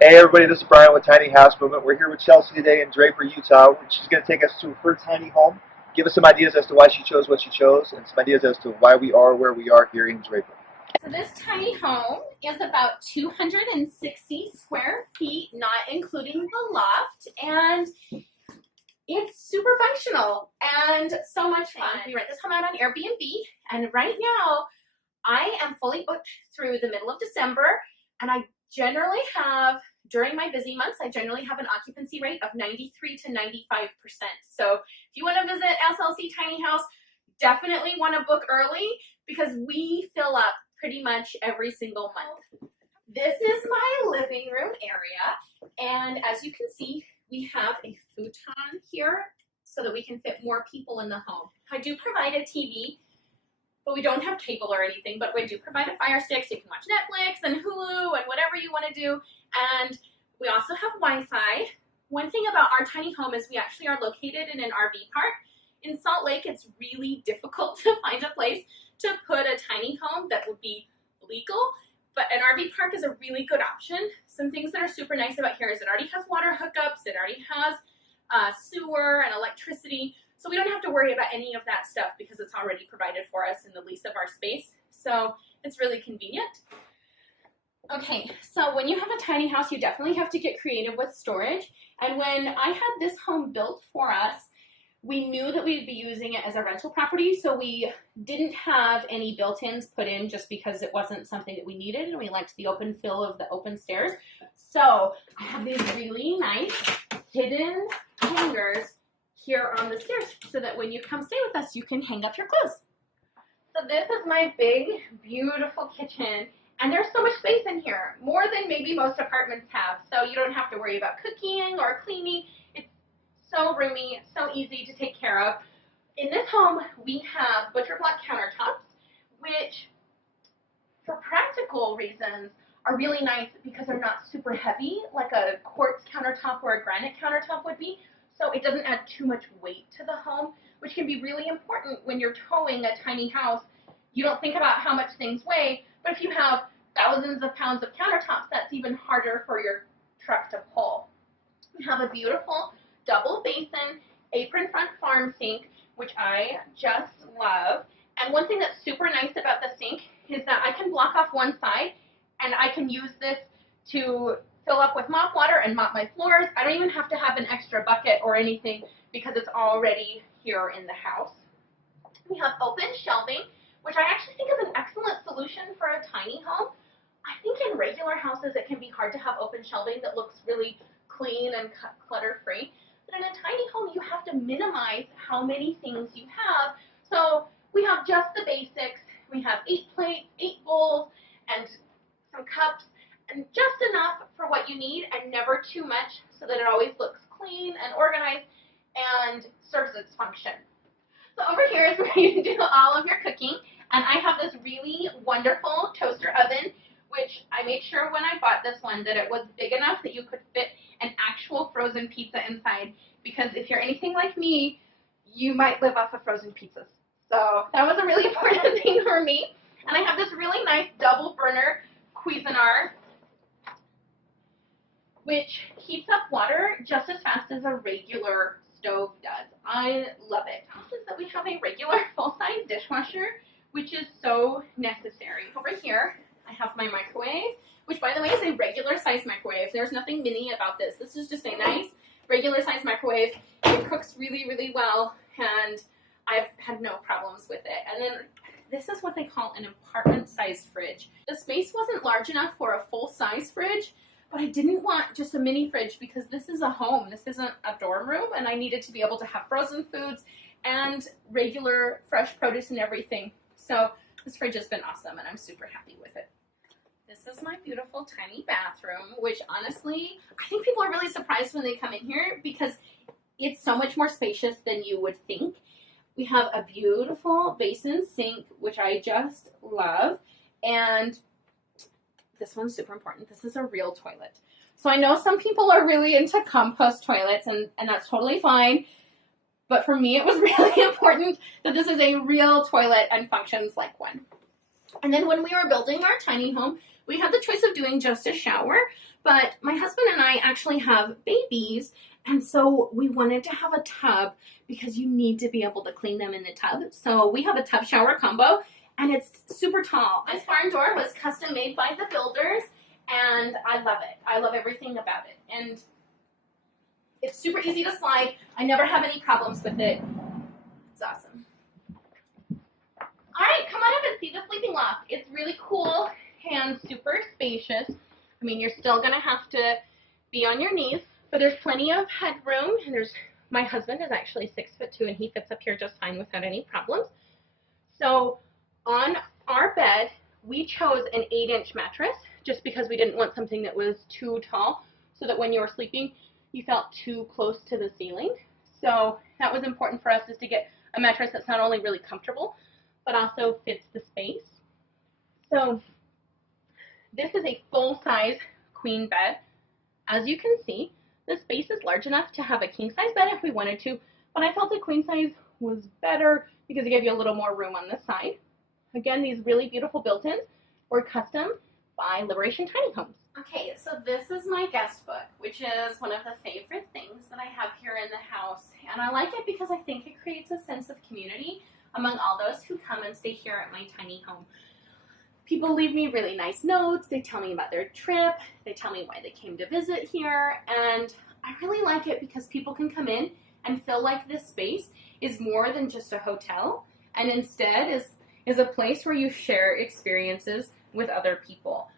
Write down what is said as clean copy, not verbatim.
Hey everybody, this is Brian with Tiny House Movement. We're here with Chelsea today in Draper, Utah. She's going to take us to her tiny home, give us some ideas as to why she chose what she chose, and some ideas as to why we are where we are here in Draper. So this tiny home is about 260 square feet, not including the loft, and it's super functional and so much fun. We rent this home out on Airbnb, and right now I am fully booked through the middle of December, and I generally have, during my busy months, I generally have an occupancy rate of 93 to 95%. So if you want to visit SLC Tiny House, definitely want to book early because we fill up pretty much every single month. This is my living room area, and as you can see, we have a futon here so that we can fit more people in the home. I do provide a TV, but we don't have cable or anything, but we do provide a Fire Stick so you can watch Netflix and Hulu and whatever you want to do. And we also have Wi-Fi. One thing about our tiny home is we actually are located in an RV park. In Salt Lake, it's really difficult to find a place to put a tiny home that would be legal, but an RV park is a really good option. Some things that are super nice about here is it already has water hookups, it already has sewer and electricity, so we don't have to worry about any of that stuff because it's already provided for us in the lease of our space, so it's really convenient. Okay, so when you have a tiny house, you definitely have to get creative with storage, and when I had this home built for us, we knew that we'd be using it as a rental property, so we didn't have any built-ins put in just because it wasn't something that we needed, and we liked the open feel of the open stairs. So I have these really nice hidden hangers here on the stairs so that when you come stay with us, you can hang up your clothes. So this is my big, beautiful kitchen, and there's so much space in here, more than maybe most apartments have, so you don't have to worry about cooking or cleaning. So roomy, so easy to take care of. In this home, we have butcher block countertops, which for practical reasons are really nice because they're not super heavy like a quartz countertop or a granite countertop would be. So it doesn't add too much weight to the home, which can be really important when you're towing a tiny house. You don't think about how much things weigh, but if you have thousands of pounds of countertops, that's even harder for your truck to pull. We have a beautiful double basin, apron front farm sink, which I just love. And one thing that's super nice about the sink is that I can block off one side and I can use this to fill up with mop water and mop my floors. I don't even have to have an extra bucket or anything because it's already here in the house. We have open shelving, which I actually think is an excellent solution for a tiny home. I think in regular houses it can be hard to have open shelving that looks really clean and clutter-free. But in a tiny home, you have to minimize how many things you have. So we have just the basics. We have 8 plates, 8 bowls, and some cups, and just enough for what you need and never too much so that it always looks clean and organized and serves its function. So over here is where you do all of your cooking, and I have this really wonderful toaster oven, which I made sure when I bought this one that it was big enough that you could fit an actual frozen pizza inside, because if you're anything like me, you might live off of frozen pizzas. So that was a really important thing for me. And I have this really nice double burner Cuisinart, which heats up water just as fast as a regular stove does. I love it. Also, that we have a regular full-size dishwasher, which is so necessary. Over here, I have my microwave, which by the way is a regular size microwave. There's nothing mini about this. This is just a nice regular size microwave. It cooks really, really well, and I've had no problems with it. And then this is what they call an apartment-sized fridge. The space wasn't large enough for a full-size fridge, but I didn't want just a mini fridge because this is a home. This isn't a dorm room, and I needed to be able to have frozen foods and regular fresh produce and everything. So this fridge has been awesome, and I'm super happy with it. This is my beautiful tiny bathroom, which honestly, I think people are really surprised when they come in here because it's so much more spacious than you would think. We have a beautiful basin sink, which I just love, and this one's super important. This is a real toilet. So I know some people are really into compost toilets, and that's totally fine. But for me, it was really important that this is a real toilet and functions like one. And then when we were building our tiny home, We had the choice of doing just a shower, but my husband and I actually have babies, and so we wanted to have a tub because you need to be able to clean them in the tub. So we have a tub shower combo, and it's super tall. This barn door was custom made by the builders, and I love it. I love everything about it. And it's super easy to slide. I never have any problems with it. It's awesome. All right, come on up and see the sleeping loft. It's really cool and super spacious. I mean, you're still gonna have to be on your knees, but there's plenty of headroom. And my husband is actually 6'2" and he fits up here just fine without any problems. So on our bed, we chose an 8-inch mattress just because we didn't want something that was too tall so that when you were sleeping, you felt too close to the ceiling. So that was important for us, is to get a mattress that's not only really comfortable, but also fits the space. So this is a full-size queen bed. As you can see, the space is large enough to have a king-size bed if we wanted to, but I felt the queen size was better because it gave you a little more room on the side. Again, these really beautiful built-ins were custom by Liberation Tiny Homes. Okay, so this is my guest book, which is one of the favorite things that I have here in the house. And I like it because I think it creates a sense of community among all those who come and stay here at my tiny home. People leave me really nice notes. They tell me about their trip. They tell me why they came to visit here. And I really like it because people can come in and feel like this space is more than just a hotel, and instead is a place where you share experiences with other people.